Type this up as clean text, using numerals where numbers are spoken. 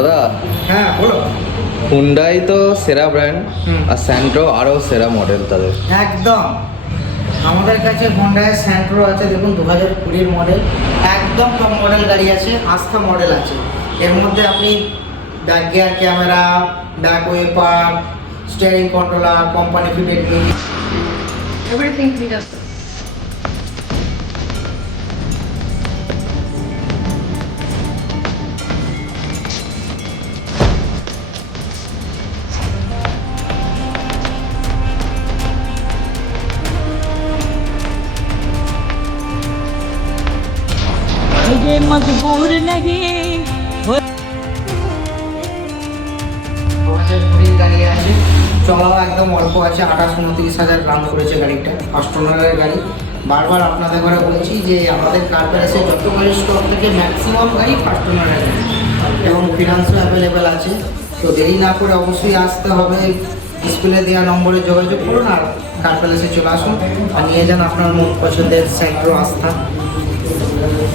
দাদা, হ্যাঁ বলো। হুন্ডাই তো সেরা ব্র্যান্ড, আর স্যান্ট্রো আরও সেরা মডেল তাদের। একদম আমাদের কাছে হোন্ডায় স্যান্ট্রো আছে, দেখুন 2020 মডেল, একদম টপ মডেল গাড়ি আছে, আস্থা মডেল আছে। এর মধ্যে আপনি back gear camera, back wiper, steering controller, company fitted music, Everything he does. मुझे मजबूर नहीं 2020 গাড়ি আছে, চলাও একদম অল্প আছে, 28-29 হাজার রান করেছে গাড়িটা, ফার্স্ট ওনারের গাড়ি। বারবার আপনাদের ঘরে বলছি যে আমাদের কার প্যালেসে যত গাড়ি স্টক থেকে ম্যাক্সিমাম গাড়ি ফার্স্ট ওনারের গাড়ি, এবং ফিনান্সও অ্যাভেলেবেল আছে। তো দেরি না করে অবশ্যই আসতে হবে, ডিসপ্লে দেওয়া নম্বরে যোগাযোগ করুন আর কার প্যালেসে চলে আসুন আর নিয়ে যান আপনার মন পছন্দের স্যান্ট্রো আস্থা।